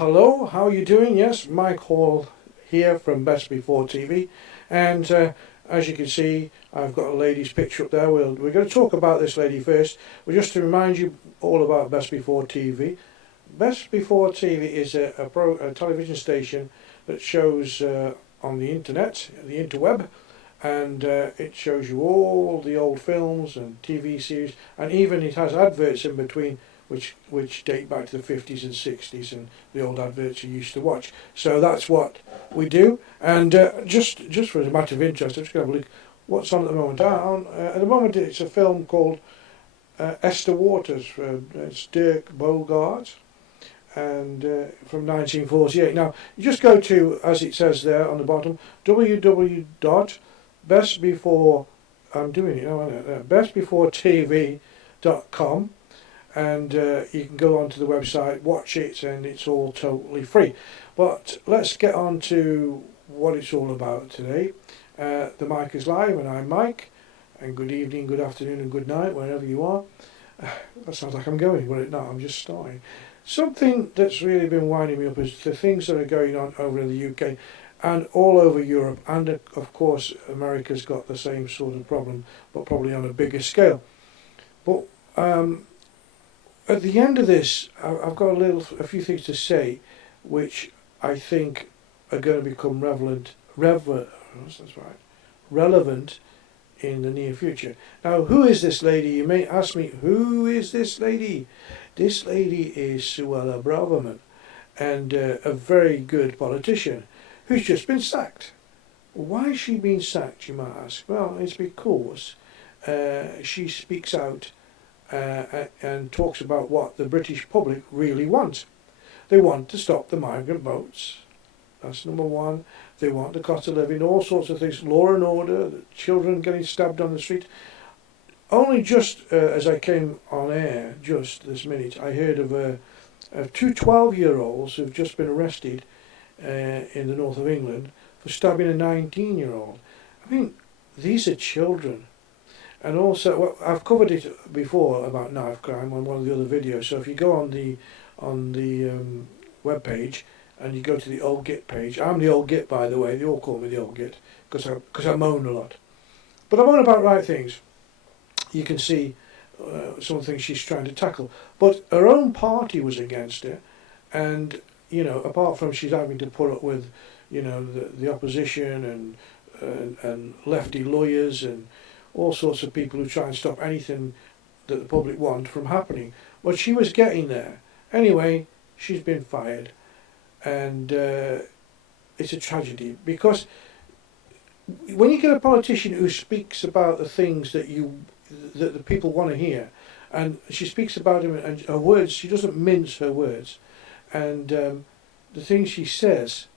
Hello, how are you doing? Yes, Mike Hall here from Best Before TV, and as you can see, I've got a lady's picture up there. We're going to talk about this lady first. Well, just to remind you all about Best Before TV. Best Before TV is a television station that shows on the internet, the interweb, and it shows you all the old films and TV series, and even it has adverts in between which date back to the 50s and 60s and the old adverts you used to watch. So that's what we do. And just for a matter of interest, I'm just going to have a look what's on at the moment. At the moment it's a film called Esther Waters. It's Dirk Bogarde, and from 1948. Now you just go to, as it says there on the bottom, www.bestbefore, I'm doing it now, bestbeforetv.com, and you can go onto the website, watch it, and it's all totally free. But let's get on to what it's all about today. The mic is live, and I'm Mike, and good evening, good afternoon, and good night wherever you are. That sounds like I'm going, but it not, I'm just starting. Something that's really been winding me up is the things that are going on over in the UK and all over Europe, and of course America's got the same sort of problem, but probably on a bigger scale. But at the end of this, I've got a few things to say, which I think are going to become relevant in the near future. Now, who is this lady? You may ask me, who is this lady? This lady is Suella Braverman, and a very good politician who's just been sacked. Why has she been sacked, you might ask? Well, it's because she speaks out and talks about what the British public really want. They want to stop the migrant boats. That's number one. They want the cost of living, all sorts of things, law and order, children getting stabbed on the street. Only just as I came on air, just this minute, I heard of two 12-year-olds who've just been arrested in the north of England for stabbing a 19-year-old. I mean, these are children. And also, well, I've covered it before about knife crime on one of the other videos. So if you go on the web page and you go to the old Git page, I'm the old Git, by the way. They all call me the old Git because I moan a lot. But I moan about right things. You can see some of the things she's trying to tackle. But her own party was against her, and you know, apart from she's having to put up with, you know, the opposition and lefty lawyers and all sorts of people who try and stop anything that the public want from happening. But she was getting there. Anyway, she's been fired, and it's a tragedy, because when you get a politician who speaks about the things that the people want to hear, and she speaks about them, and her words, she doesn't mince her words, and the things she says,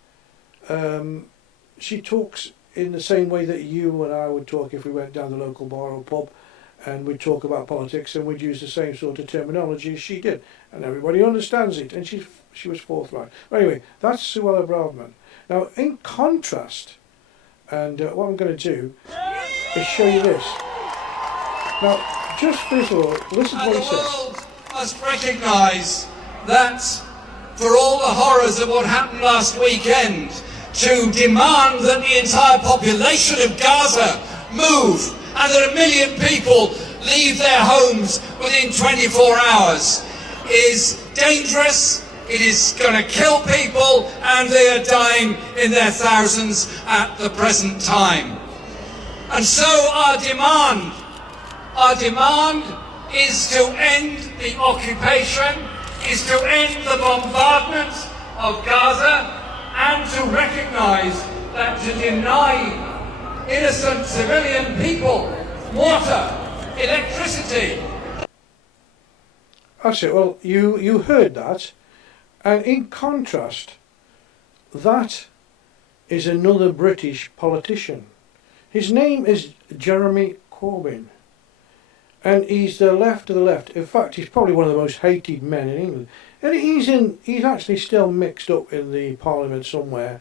she talks in the same way that you and I would talk if we went down the local bar or pub and we'd talk about politics, and we'd use the same sort of terminology as she did, and everybody understands it, and she was forthright. But anyway, that's Suella Braverman. Now, in contrast, and what I'm going to do is show you this. Now, just first of all, listen to what he says. The world must recognise that for all the horrors of what happened last weekend, to demand that the entire population of Gaza move and that 1 million people leave their homes within 24 hours is dangerous. It is going to kill people, and they are dying in their thousands at the present time. And so our demand is to end the occupation, is to end the bombardment of Gaza, and to recognise that to deny innocent civilian people water, electricity. That's it. Well, you heard that, and in contrast, that is another British politician. His name is Jeremy Corbyn, and he's the left of the left. In fact, he's probably one of the most hated men in England. And he's actually still mixed up in the Parliament somewhere.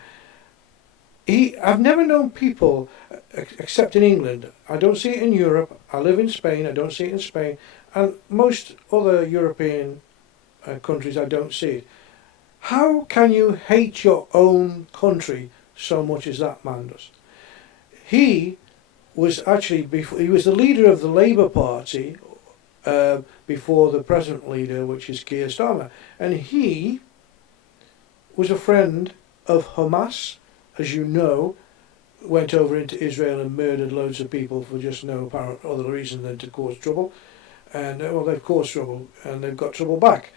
I've never known people, except in England. I don't see it in Europe. I live in Spain. I don't see it in Spain, and most other European countries I don't see it. How can you hate your own country so much as that man does? He was actually he was the leader of the Labour Party before the present leader, which is Keir Starmer, and he was a friend of Hamas, as you know, went over into Israel and murdered loads of people for just no apparent other reason than to cause trouble. And well, they've caused trouble and they've got trouble back.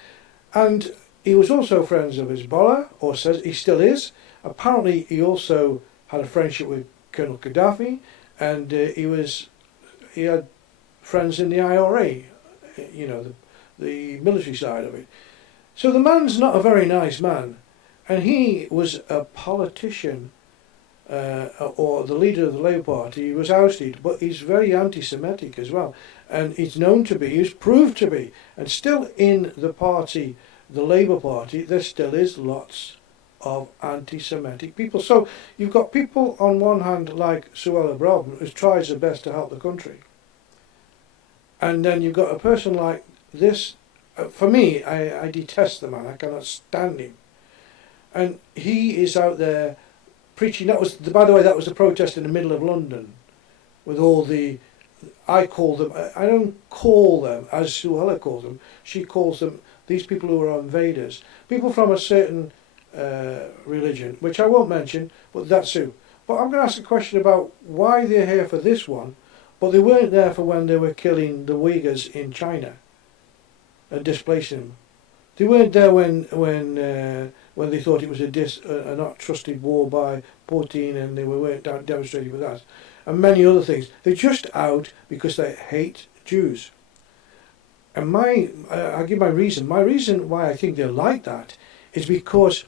And he was also friends of Hezbollah, or says he still is. Apparently, he also had a friendship with Colonel Gaddafi, and he had friends in the IRA, you know, the military side of it. So the man's not a very nice man, and he was a politician. Or the leader of the Labour Party. He was ousted, but he's very anti-Semitic as well, and he's known to be, he's proved to be, and still in the party, the Labour Party, there still is lots of anti-Semitic people. So you've got people on one hand like Suella Braverman, who tries her best to help the country, and then you've got a person like this. For me, I detest the man. I cannot stand him, and he is out there preaching. That was, by the way, that was the protest in the middle of London, with all the, I call them, I don't call them as Suella calls them. She calls them these people who are invaders, people from a certain religion, which I won't mention, but that's who. But I'm going to ask a question about why they're here for this one, but they weren't there for when they were killing the Uyghurs in China and displacing them. They weren't there when they thought it was a not trusted war by Putin, and they weren't demonstrating with that, and many other things. They're just out because they hate Jews. And I'll give my reason. My reason why I think they're like that is because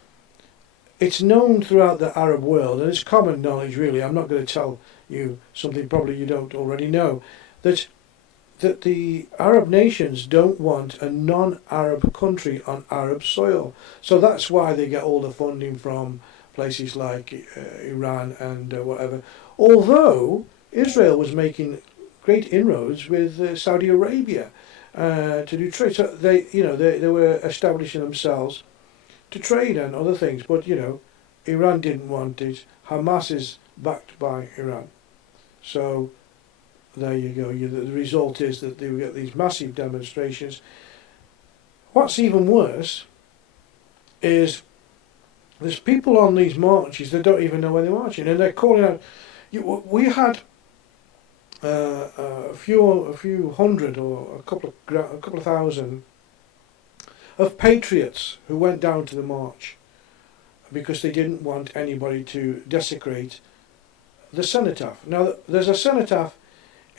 it's known throughout the Arab world, and it's common knowledge really. I'm not going to tell you something probably you don't already know, that the Arab nations don't want a non-Arab country on Arab soil. So that's why they get all the funding from places like Iran and whatever. Although Israel was making great inroads with Saudi Arabia to do trade. So they were establishing themselves to trade and other things. But, Iran didn't want it. Hamas is backed by Iran. So there you go. The result is that they will get these massive demonstrations. What's even worse is there's people on these marches that don't even know where they're marching, and they're calling out. We had a few hundred or a couple of thousand of patriots who went down to the march because they didn't want anybody to desecrate the cenotaph. Now there's a cenotaph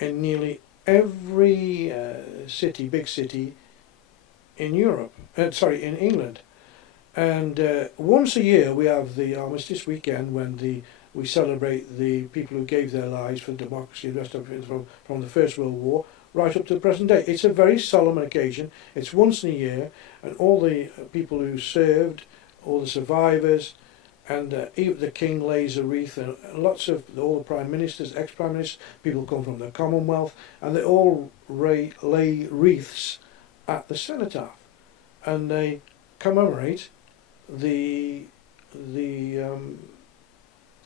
in nearly every big city in Europe, in England. And once a year we have the armistice weekend when we celebrate the people who gave their lives for democracy and the rest of it from the First World War right up to the present day. It's a very solemn occasion. It's once in a year, and all the people who served, all the survivors, and even the King lays a wreath, and all the Prime Ministers, ex-Prime Ministers, people come from the Commonwealth, and they all lay wreaths at the cenotaph, and they commemorate the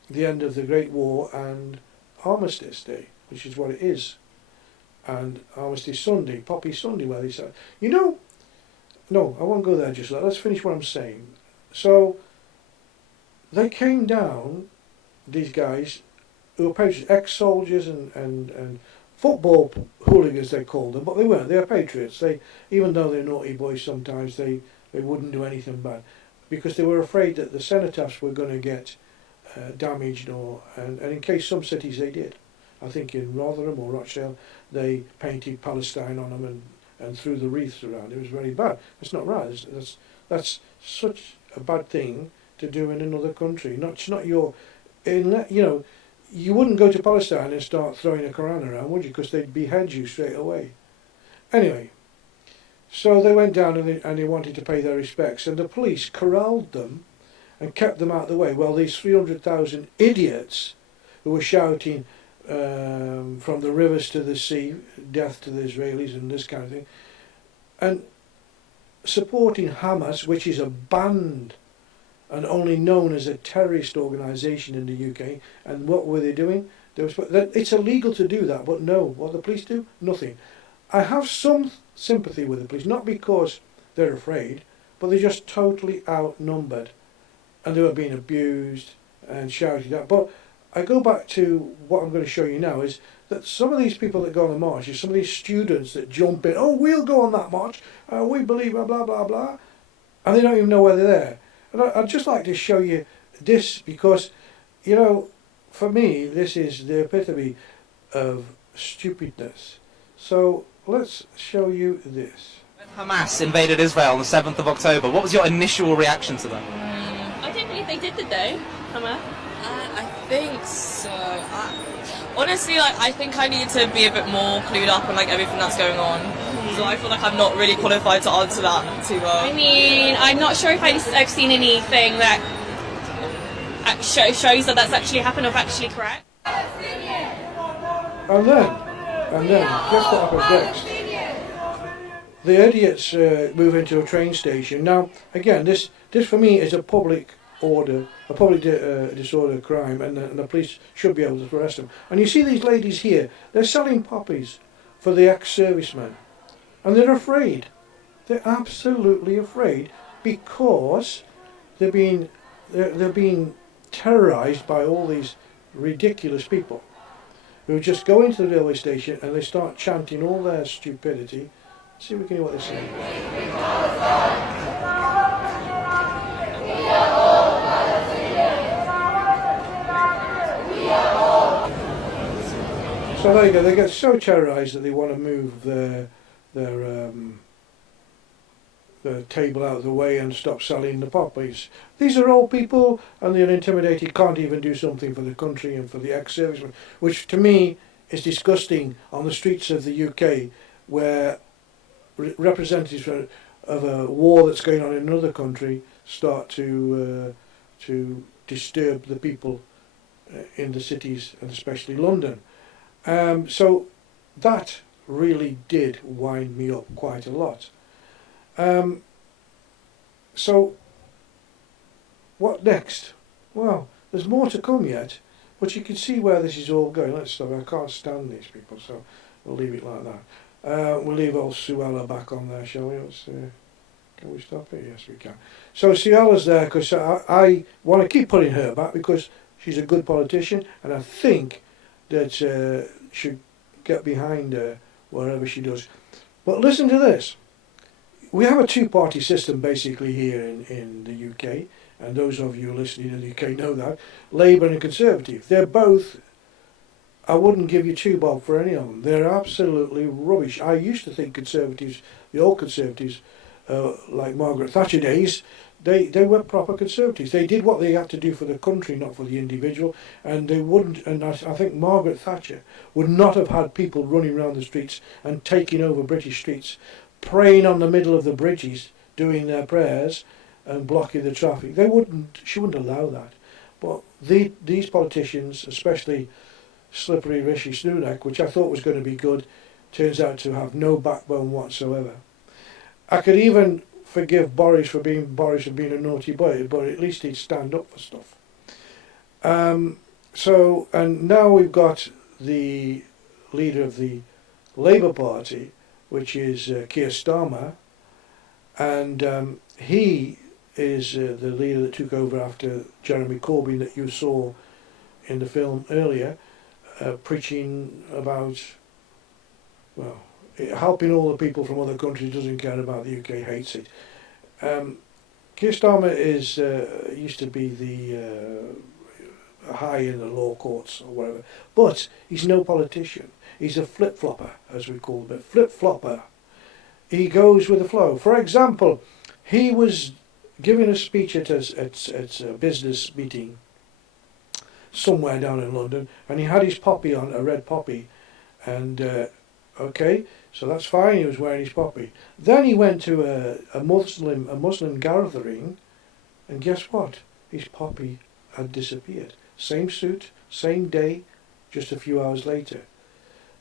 end of the Great War and Armistice Day, which is what it is, and Armistice Sunday, Poppy Sunday, where they say, no, I won't go there just yet. Let's finish what I'm saying. So they came down, these guys, who were patriots, ex-soldiers and football hooligans they called them, but they weren't. They were patriots. Even though they're naughty boys sometimes, they wouldn't do anything bad, because they were afraid that the cenotaphs were going to get damaged, and in case some cities they did. I think in Rotherham or Rochdale they painted Palestine on them and threw the wreaths around. It was very bad. That's not right. That's such a bad thing to do in another country. You wouldn't go to Palestine and start throwing a Quran around, would you? Because they'd behead you straight away. Anyway, so they went down and they wanted to pay their respects, and the police corralled them and kept them out of the way. Well, these 300,000 idiots who were shouting from the rivers to the sea, death to the Israelis and this kind of thing, and supporting Hamas, which is a banned and only known as a terrorist organisation in the UK. And what were they doing? It's illegal to do that, but no, what the police do? Nothing. I have some sympathy with the police, not because they're afraid, but they're just totally outnumbered, and they were being abused and shouted at. But I go back to what I'm going to show you now, is that some of these people that go on the march, some of these students that jump in, oh, we'll go on that march, we believe blah, blah, blah, blah, and they don't even know where they're there. And I'd just like to show you this because, you know, for me, this is the epitome of stupidness. So let's show you this. Hamas invaded Israel on the 7th of October. What was your initial reaction to that? I don't believe they did though, Hamas. I think so. Honestly, I think I need to be a bit more clued up on everything that's going on. So I feel like I'm not really qualified to answer that too well. I mean, I'm not sure if I've seen anything that shows that that's actually happened or actually correct. And then, guess what happens next? The idiots move into a train station. Now, again, this for me is a public disorder crime, and the police should be able to arrest them. And you see these ladies here, they're selling poppies for the ex-servicemen, and they're afraid. They're absolutely afraid because they're being terrorised by all these ridiculous people who just go into the railway station and they start chanting all their stupidity. Let's see if we can hear what they're saying. So there you go, they get so terrorised that they want to move their table out of the way and stop selling the poppies. These are old people and they're intimidated, can't even do something for the country and for the ex-servicemen, which to me is disgusting on the streets of the UK, where representatives of a war that's going on in another country start to disturb the people in the cities, and especially London. So that really did wind me up quite a lot. So what next? Well, there's more to come yet, but you can see where this is all going. Let's stop. I can't stand these people, so we'll leave it like that. We'll leave old Suella back on there, shall we? Can we stop it? Yes, we can. So Suella's there because I want to keep putting her back because she's a good politician, and I think that should get behind her wherever she does. But listen to this. We have a two-party system basically here in the UK, and those of you listening in the UK know that. Labour and Conservative. They're both, I wouldn't give you two bob for any of them. They're absolutely rubbish. I used to think Conservatives, the old Conservatives, like Margaret Thatcher days, they were proper Conservatives. They did what they had to do for the country, not for the individual, and they wouldn't, and I think Margaret Thatcher would not have had people running around the streets and taking over British streets, praying on the middle of the bridges, doing their prayers and blocking the traffic. She wouldn't allow that. But these politicians, especially slippery Rishi Sunak, which I thought was going to be good, turns out to have no backbone whatsoever. I could even forgive Boris for being a naughty boy, but at least he'd stand up for stuff. And now we've got the leader of the Labour Party, which is Keir Starmer, and he is the leader that took over after Jeremy Corbyn that you saw in the film earlier, preaching about, well, helping all the people from other countries, doesn't care about the UK, hates it. Keir Starmer used to be the high in the law courts or whatever, but he's no politician. He's a flip-flopper, as we call it, flip-flopper. He goes with the flow. For example, he was giving a speech at a business meeting somewhere down in London, and he had his poppy on, a red poppy, and okay, so that's fine, he was wearing his poppy. Then he went to a Muslim gathering, and guess what? His poppy had disappeared. Same suit, same day, just a few hours later.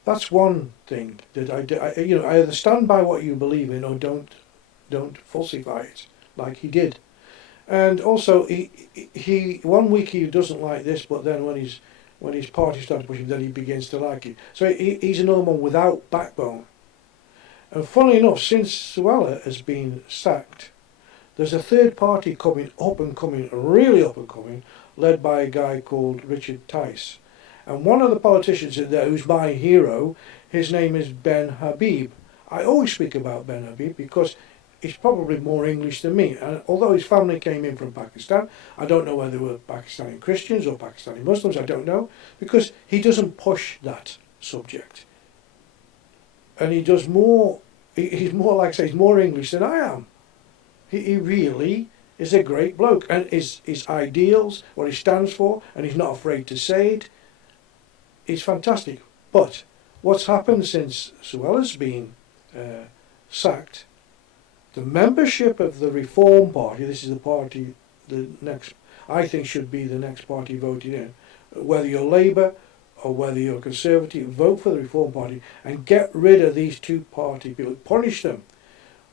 That's one thing that I either stand by what you believe in or don't falsify it, like he did. And also, he one week he doesn't like this, but then when his party starts pushing, then he begins to like it. So he's another one without backbone. And funnily enough, since Suella has been sacked, there's a third party coming, really up and coming, led by a guy called Richard Tice. And one of the politicians in there, who's my hero, his name is Ben Habib. I always speak about Ben Habib because he's probably more English than me. And although his family came in from Pakistan, I don't know whether they were Pakistani Christians or Pakistani Muslims, I don't know, because he doesn't push that subject. And he does more, he's more, like I say, he's more English than I am. He really is a great bloke. And his ideals, what he stands for, and he's not afraid to say it, is fantastic. But what's happened since Suella's been sacked, the membership of the Reform Party, this is the party the next, I think should be the next party voted in, whether you're Labour or whether you're Conservative, vote for the Reform Party and get rid of these two-party people, punish them.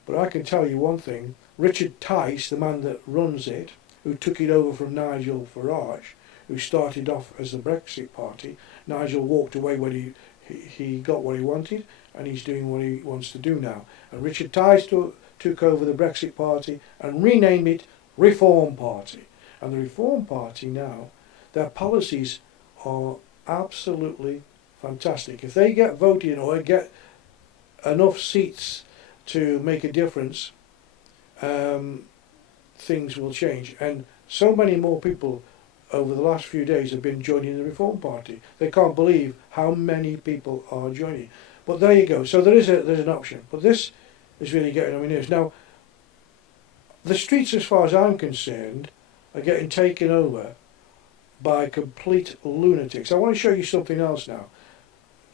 But I can tell you one thing, Richard Tice, the man that runs it, who took it over from Nigel Farage, who started off as the Brexit Party, Nigel walked away when he got what he wanted, and he's doing what he wants to do now. And Richard Tice took over the Brexit Party and renamed it Reform Party. And the Reform Party now, their policies are absolutely fantastic. If they get voted in or get enough seats to make a difference, things will change. And so many more people over the last few days have been joining the Reform Party. They can't believe how many people are joining. But there you go. So there's an option. But this is really getting on my nerves. Now, the streets, as far as I'm concerned, are getting taken over by complete lunatics. I want to show you something else now.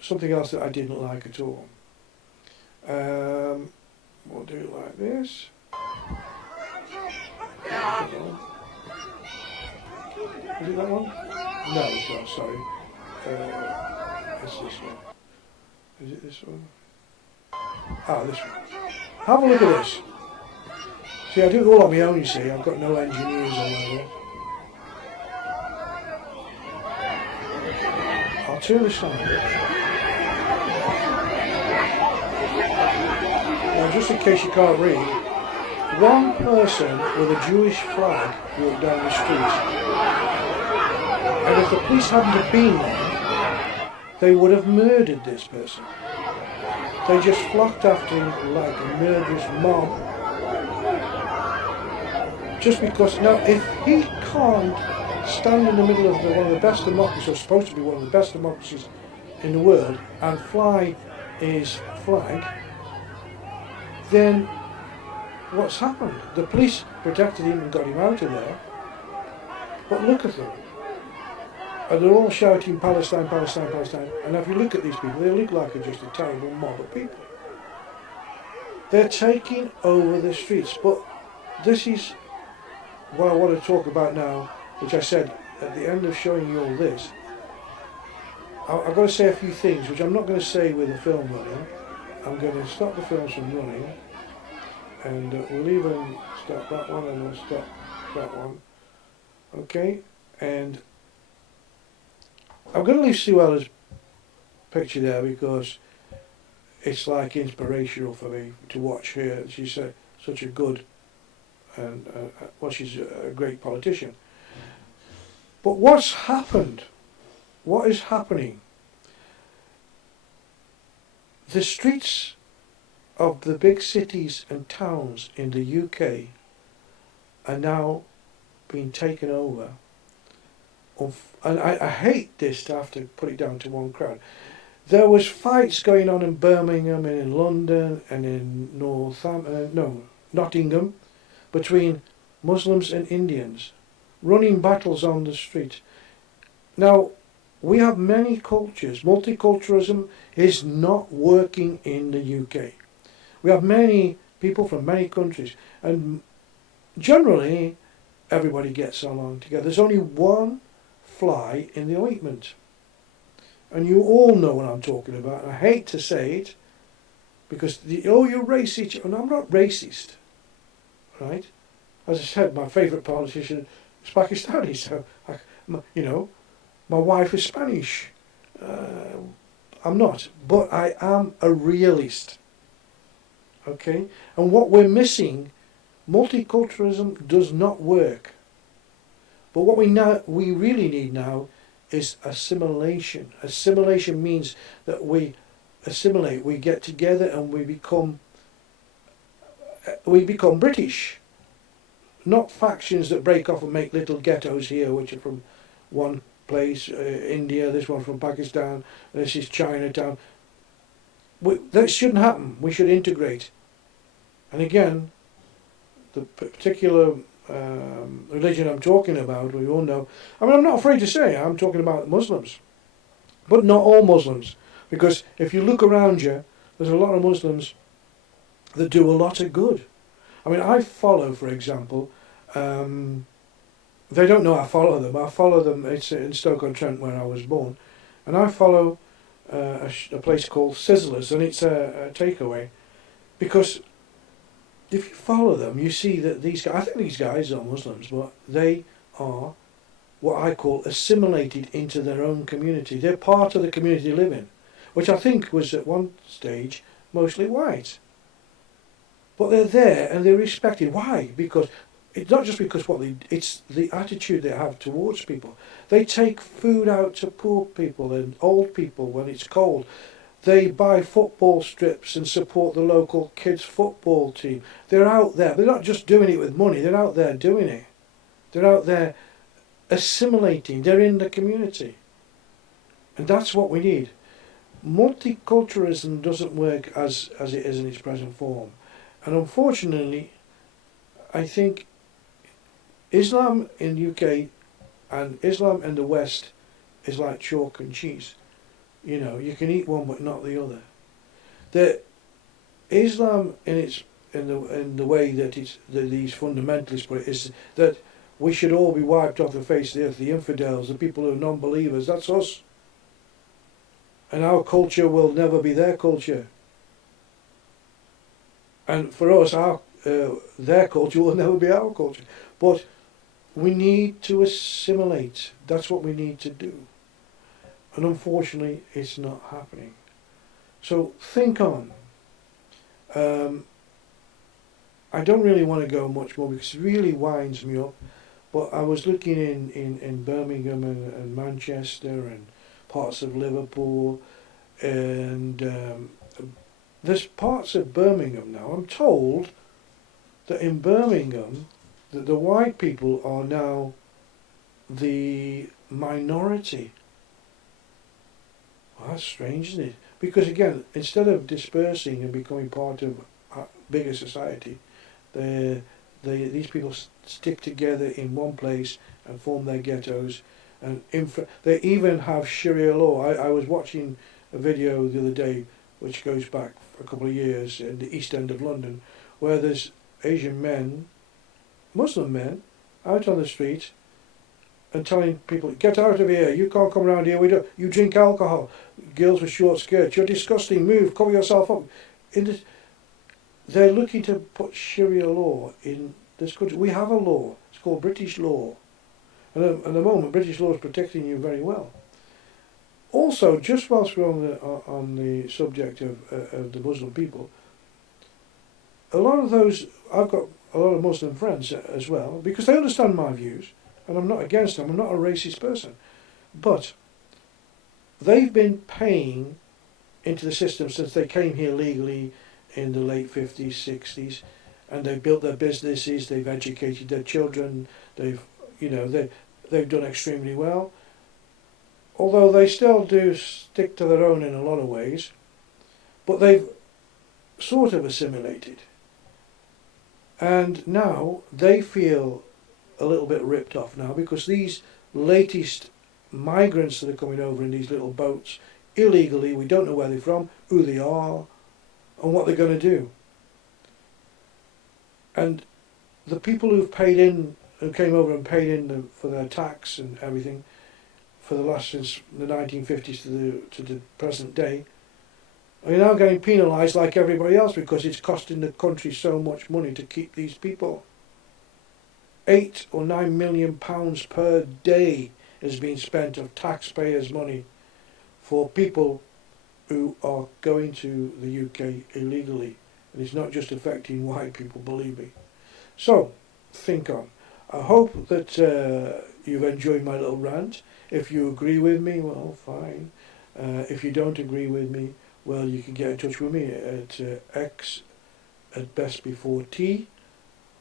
Something else that I didn't like at all. We'll do it like this. Is it that one? No, it's not, sorry. It's this one. Is it this one? Ah, this one. Have a look at this. See, I do it all on my own, you see. I've got no engineers or whatever. I'll turn this on a bit. Now, just in case you can't read, one person with a Jewish flag walked down the street. And if the police hadn't have been there, they would have murdered this person. They just flocked after him like a murderous mob. Just because, now if he can't stand in the middle of one of the best democracies, or supposed to be one of the best democracies in the world, and fly his flag, then what's happened? The police protected him and got him out of there. But look at them. And they're all shouting Palestine, Palestine, Palestine. And if you look at these people, they look like just a terrible mob of people. They're taking over the streets. But this is what I want to talk about now, which I said at the end of showing you all this. I've got to say a few things, which I'm not going to say with the film running. I'm going to stop the film from running. And we'll even stop that one and we'll stop that one. Okay? And I'm going to leave Suella's picture there because it's like inspirational for me to watch her. She's such a good and well, she's a great politician. But what's happened? What is happening? The streets of the big cities and towns in the UK are now being taken over. And I hate this to have to put it down to one crowd. There was fights going on in Birmingham and in London and in Nottingham between Muslims and Indians, running battles on the street. Now, we have many cultures. Multiculturalism is not working in the UK. We have many people from many countries, and generally everybody gets along together. There's only one fly in the ointment. And you all know what I'm talking about. And I hate to say it, because you're racist. And I'm not racist, right? as I said, my favourite politician is Pakistani. So, you know, my wife is Spanish. I'm not, but I am a realist. Okay, and what we're missing, multiculturalism does not work. But what we really need now is assimilation. Assimilation means that we assimilate, we get together, and we become British. Not factions that break off and make little ghettos here, which are from one place, India, this one from Pakistan, this is Chinatown. That shouldn't happen. We should integrate. And again, the particular religion I'm talking about, we all know, I mean, I'm not afraid to say I'm talking about Muslims, but not all Muslims, because if you look around you, there's a lot of Muslims that do a lot of good. I mean, I follow, for example, they don't know I follow them. I follow them, it's in Stoke-on-Trent where I was born, and I follow a place called Sizzlers, and it's a takeaway, because if you follow them, you see that these guys, I think these guys are Muslims, but they are what I call assimilated into their own community. They're part of the community they live in, which I think was at one stage mostly white. But they're there and they're respected. Why? Because it's not just because it's the attitude they have towards people. They take food out to poor people and old people when it's cold. They buy football strips and support the local kids' football team. They're out there. They're not just doing it with money. They're out there doing it. They're out there assimilating. They're in the community. And that's what we need. Multiculturalism doesn't work as it is in its present form. And unfortunately, I think Islam in the UK and Islam in the West is like chalk and cheese. You know, you can eat one but not the other. The Islam in the way that these fundamentalists put it is that we should all be wiped off the face of the earth. The infidels, the people who are non-believers, that's us. And our culture will never be their culture. And for us, their culture will never be our culture. But we need to assimilate. That's what we need to do. And unfortunately, it's not happening. So think on. I don't really want to go much more because it really winds me up. But I was looking in Birmingham and Manchester and parts of Liverpool, and there's parts of Birmingham now. I'm told that in Birmingham, that the white people are now the minority. Well, that's strange, isn't it? Because again, instead of dispersing and becoming part of a bigger society, these people stick together in one place and form their ghettos. And they even have Sharia law. I was watching a video the other day, which goes back a couple of years, in the East End of London, where there's Asian men, Muslim men, out on the street and telling people, get out of here, you can't come around here, you drink alcohol, girls with short skirts, you're disgusting, move, cover yourself up. They're looking to put Sharia law in this country. We have a law, it's called British law. And at the moment, British law is protecting you very well. Also, just whilst we're on the subject of the Muslim people, a lot of those, I've got a lot of Muslim friends as well, because they understand my views, and I'm not against them, I'm not a racist person, but they've been paying into the system since they came here legally in the late 50s, 60s, and they've built their businesses, they've educated their children, they've done extremely well. Although they still do stick to their own in a lot of ways, but they've sort of assimilated. And now they feel a little bit ripped off now, because these latest migrants that are coming over in these little boats illegally, we don't know where they're from, who they are, and what they're going to do. And the people who came over and paid in for their tax and everything, since the 1950s to the present day, are now getting penalised like everybody else, because it's costing the country so much money to keep these people. 8 or 9 million pounds per day is being spent of taxpayers' money for people who are going to the UK illegally. And it's not just affecting white people, believe me. So, think on. I hope that you've enjoyed my little rant. If you agree with me, well, fine. If you don't agree with me, well, you can get in touch with me at x@bestbeforet,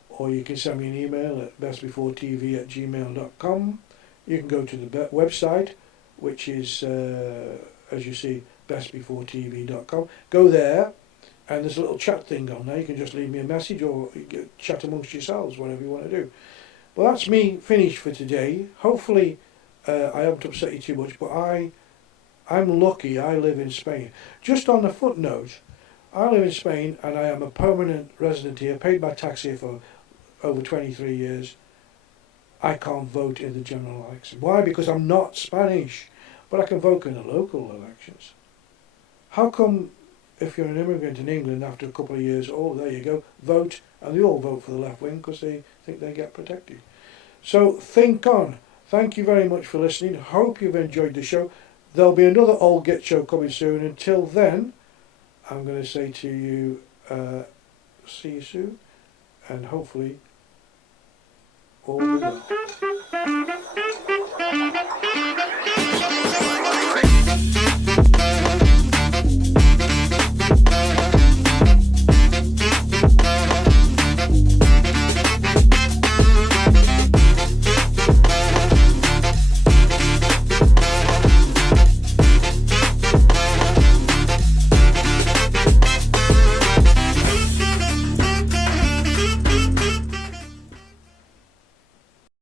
or you can send me an email at bestbeforetv@gmail.com. You can go to the website, which is, as you see, bestbeforetv.com. Go there, and there's a little chat thing on there. You can just leave me a message, or you can chat amongst yourselves, whatever you want to do. Well, that's me finished for today. Hopefully I haven't upset you too much, but I'm lucky I live in Spain. Just on a footnote, I live in Spain and I am a permanent resident here, paid my tax here for over 23 years. I can't vote in the general election. Why? Because I'm not Spanish, but I can vote in the local elections. How come if you're an immigrant in England after a couple of years, oh, there you go, vote, and they all vote for the left wing because they think they get protected? So think on. Thank you very much for listening. Hope you've enjoyed the show. There'll be another Old Get Show coming soon. Until then, I'm going to say to you, see you soon, and hopefully all will be well.